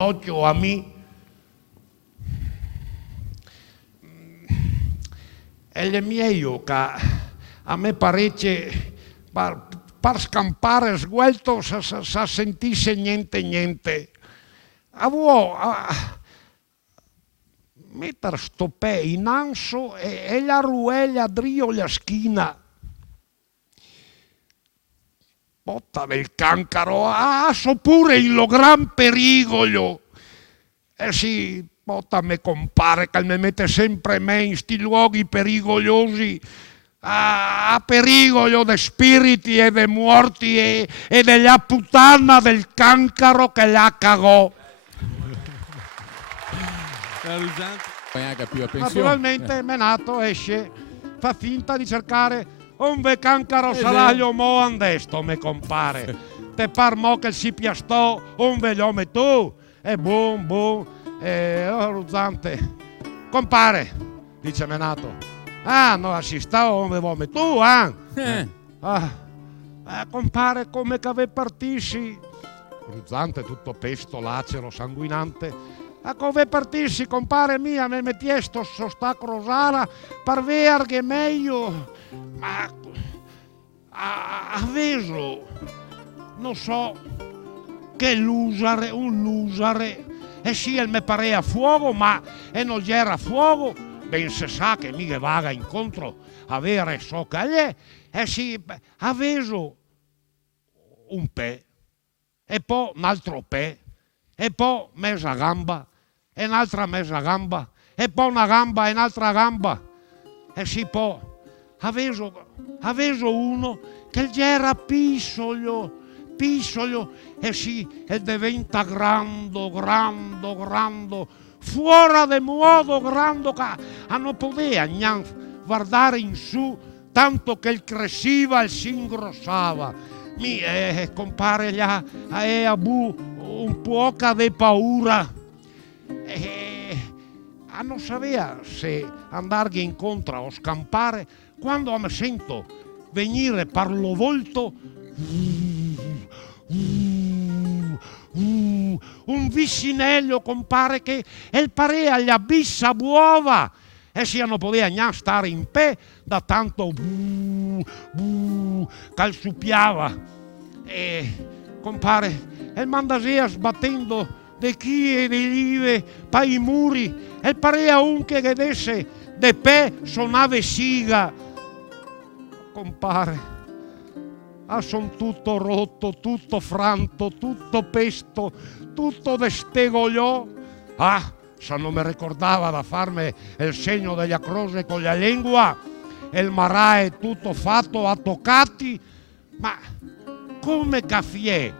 occhio a me e le mie io che a me parece par scampare sguelto sa sentisse niente a mettere sto pe in anso e la ruella drio la schina botta del cancaro so pure in lo gran pericolo sì botta me compare che mi mette sempre me in sti luoghi pericolosi a pericolo dei spiriti e dei morti e della puttana del cancaro che la cagò. Naturalmente Menato esce, fa finta di cercare un ve cancaro salaglio mo andesto me compare. Te par mo che si piastò un vegliome tu e boom Ruzzante compare dice Menato. Ah, no, si sta come vuoi tu, compare come che ave partissi. Ruzzante, tutto pesto, lacero, sanguinante. A come partissi, compare mia, me mettiesto sta crosara, per ver che meglio. Ma aveso, non so, che un lusare. E sì, il me parea fuoco, ma e non gli era fuoco. Ben se sa che mica vaga incontro avere so che e si aveso un pe e poi un altro pe e poi mezza gamba e un'altra mezza gamba e poi una gamba e un'altra gamba e si poi aveso uno che gli era piccolo e si e diventa grande fuori di modo grande che non poteva neanche guardare in su tanto che il cresciva e si ingrossava. Compare là a un po' di paura non sapeva se andargli incontro o scampare quando mi sento venire per lo volto un vicinello compare che il parea gli abissa buova e si non poteva neanche stare in pe da tanto calciupiava e compare il mandasia sbattendo de chi e de live per i muri e parea un che vedesse de pe sonave siga compare. Son tutto rotto, tutto franto, tutto pesto, tutto destegogliò. Se non mi ricordava da farmi il segno della croce con la lingua, e il marà è tutto fatto a toccati, ma come caffè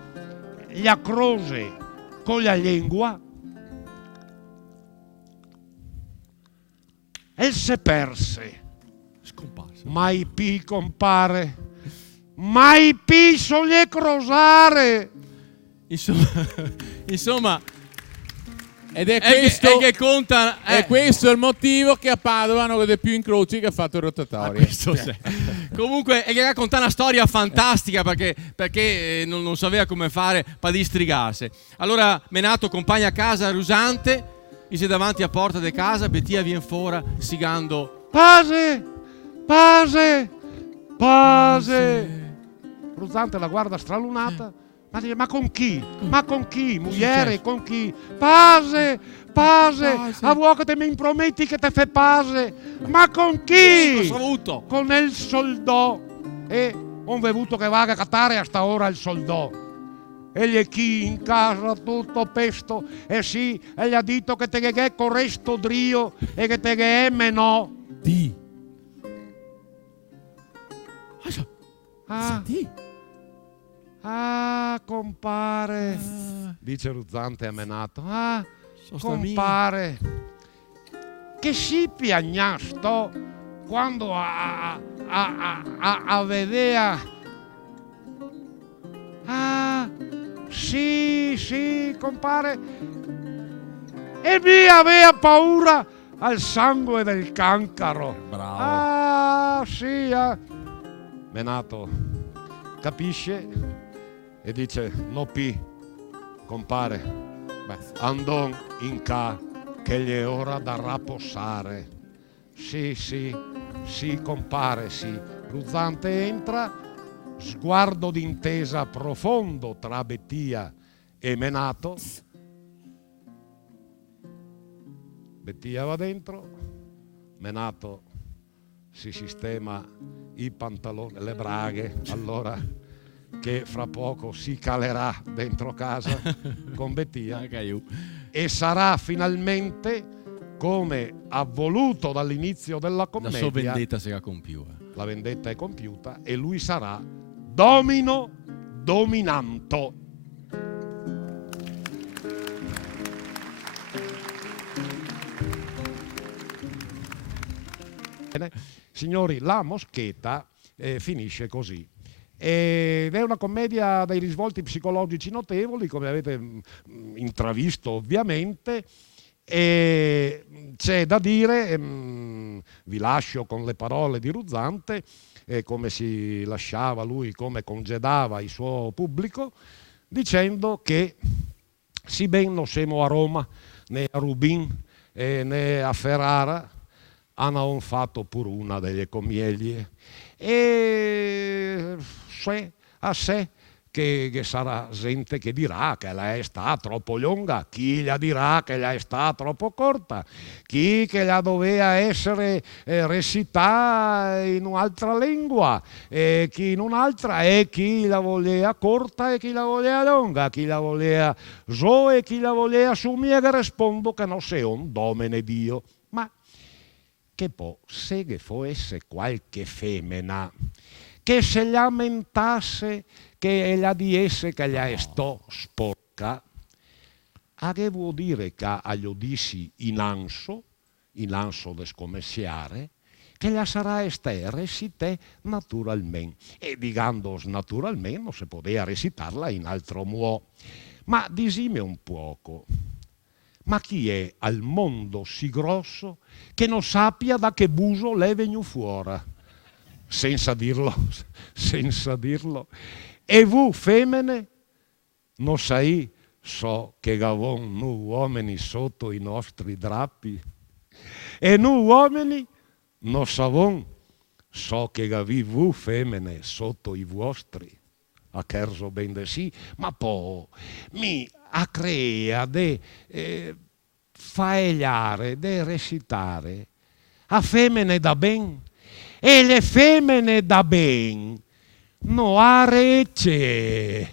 la croce con la lingua? E se perse. Scomparso. Mai più compare. Mai piso le crosare. Insomma, ed è questo che conta. È questo il motivo che a Padova hanno dei più incroci che ha fatto il rotatorio. Comunque è che racconta una storia fantastica perché non sapeva come fare per distrigarsi. Allora Menato compagna a casa Rusante, dice davanti a porta di casa, Bettia viene fuori sigando Pase. Ruzzante la guarda stralunata, ma dice: ma con chi? Ma con chi? Mugliere, con chi? Pase! A vuoi che te mi prometti che te fai pase? Ma con chi? Con il soldò. E ho veduto che vaga a cattare a sta ora il soldò. E gli è chi in casa tutto pesto, e sì, e gli ha detto che te che con resto drio e che te che è meno. Compare, dice Ruzzante a Menato. Compare, che si piagnasto quando a vedea. Sì, compare. E via aveva paura al sangue del cancaro. Bravo. Sì. Menato capisce e dice: no pi, compare, andò in ca che gli è ora da raposare. Sì, compare, sì. Ruzzante entra, sguardo d'intesa profondo tra Bettia e Menato. Bettia va dentro, Menato si sistema i pantaloni, le braghe, allora che fra poco si calerà dentro casa con Bettia e sarà finalmente, come ha voluto dall'inizio della commedia, la sua vendetta sarà compiuta. La vendetta è compiuta e lui sarà domino dominanto. Bene. Signori, La Moschetta finisce così. Ed è una commedia dai risvolti psicologici notevoli, come avete intravisto ovviamente. E c'è da dire, vi lascio con le parole di Ruzzante, come si lasciava lui, come congedava il suo pubblico, dicendo che sì ben non siamo a Roma, né a Rubin, né a Ferrara, hanno fatto pure una delle commedie. E a sé che sarà gente che dirà che lei sta troppo lunga, chi gli dirà che lei sta troppo corta, chi che la doveva essere recitata in un'altra lingua, chi in un'altra, e chi la voleva corta e chi la voleva lunga, chi la voleva so e chi la voleva su. Mia che rispondo che non sei un domine Dio, ma che poi se che fosse qualche femmina che se lamentasse che la diesse che gli sto sporca, a che vuol dire che agli dissi in anso da scommerciare, che la sarà este recite naturalmente. E digando naturalmente non si poteva recitarla in altro modo. Ma disime un poco, ma chi è al mondo sì grosso che non sappia da che buso le è venuto fuori? Senza dirlo. E voi femmine non sai so che gavon noi uomini sotto i nostri drappi, e noi uomini non savon so che gavi voi femmine sotto i vostri, a cherzo ben de sì, ma poi mi a crea de faegliare, de recitare a femmine da ben, e le femmine da ben no arece.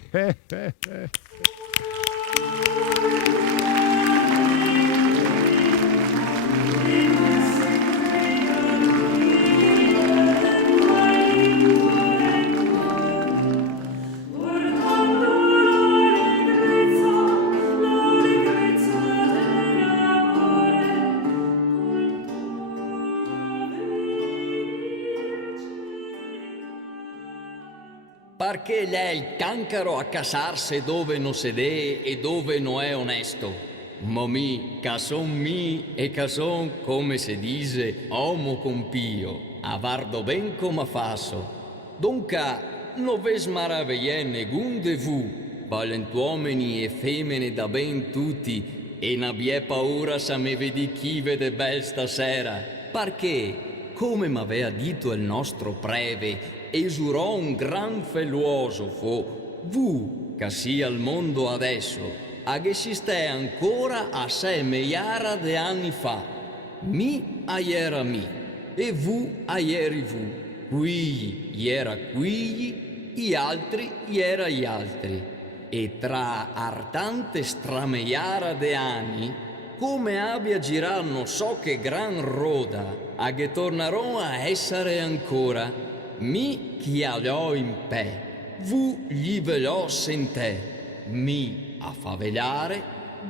Perché lei il cancaro a casarse dove non sedè e dove non è onesto. Ma mi, cason mi e cason, come si dice, homo compio, avardo ben come fasso. Donca, non ves maraviglie negun de vu, valentuomini e femmine da ben tutti, e n'abbia paura se me vedi chi vede bel stasera. Perché, come m'aveva detto il nostro preve, esurò un gran filosofo, vu, che sia il mondo adesso, a che esiste ancora a 6 miliardi di anni fa. Mi aiera mi, e vu aieri vu, quigli iera quigli, gli altri iera gli altri. E tra artante strameiara de anni, come abbia girato non so che gran roda, a che tornerò a essere ancora, mi chialò in pe, vu gli velò sentè, mi a favelare,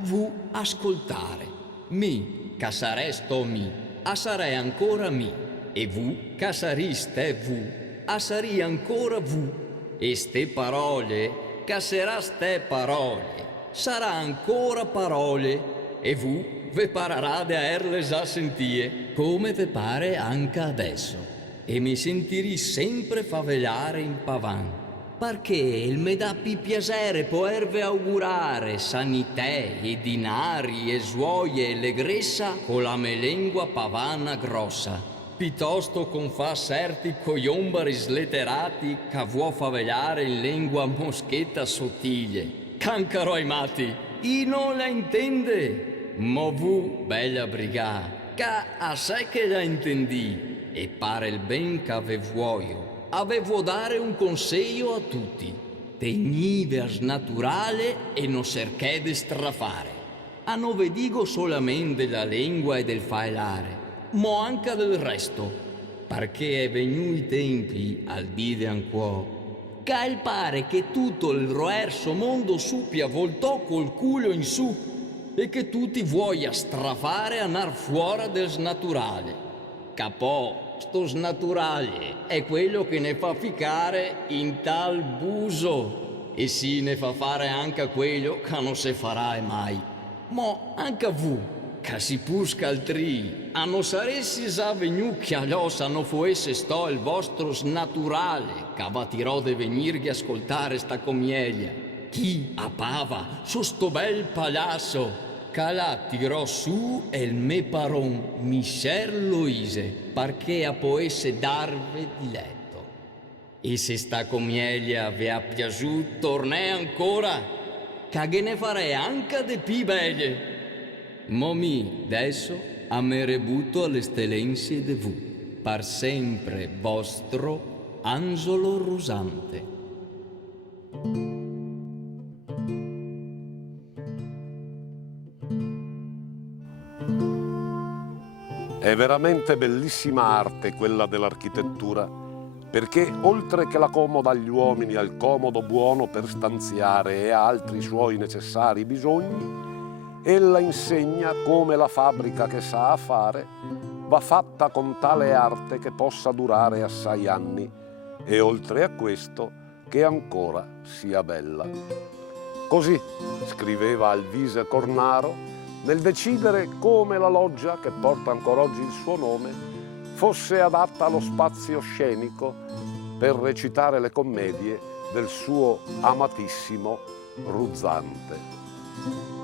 vu ascoltare, mi casaresto mi, a sarei ancora mi, e vu casariste vu, a sarì ancora vu, e ste parole, caserà ste parole, sarà ancora parole, e vu ve parerà de aerle già sentie, come ve pare anche adesso. E mi sentirì sempre favelare in pavan. perché il me dà più piacere potervi augurare sanità e dinari e gioie e allegrezza con la mia lingua pavana grossa, piuttosto con fa certi cogliombari sletterati che vuoi favellare in lingua moschetta sottile. Cancaro ai matti, io non la intende, ma vu, bella brigà, che assai che la intendi, e pare il ben che avevo dare un consiglio a tutti. Tenive a snaturale e non cerchè strafare. A non ve dico solamente della lingua e del faelare, ma anche del resto, perché è venuto i tempi, al dide ancora, che il pare che tutto il roerso mondo suppia voltò col culo in su e che tutti voglia strafare a nar fuori del snaturale. Capò, sto snaturale è quello che ne fa ficcare in tal buso e si ne fa fare anche quello che non se farà mai. Ma anche vu, che si pusca altri, a non saresti già venuti che all'ossa non fosse sto il vostro snaturale che avvatirò de venirghi ascoltare sta commedia. Chi a Pava, su sto bel palazzo, che la tirò su il me paron Michel Loise perché a poesse darve di letto. E se sta commedia vi ha piaciuto, tornè ancora, che ne farei anche de più belle. Momi, adesso a me rebuto alle stellenze de vu, per sempre vostro Angelo Rusante. È veramente bellissima arte quella dell'architettura, perché oltre che la comoda agli uomini al comodo buono per stanziare e a altri suoi necessari bisogni, ella insegna come la fabbrica che sa a fare va fatta con tale arte che possa durare assai anni e oltre a questo che ancora sia bella. Così scriveva Alvise Cornaro nel decidere come la loggia, che porta ancora oggi il suo nome, fosse adatta allo spazio scenico per recitare le commedie del suo amatissimo Ruzzante.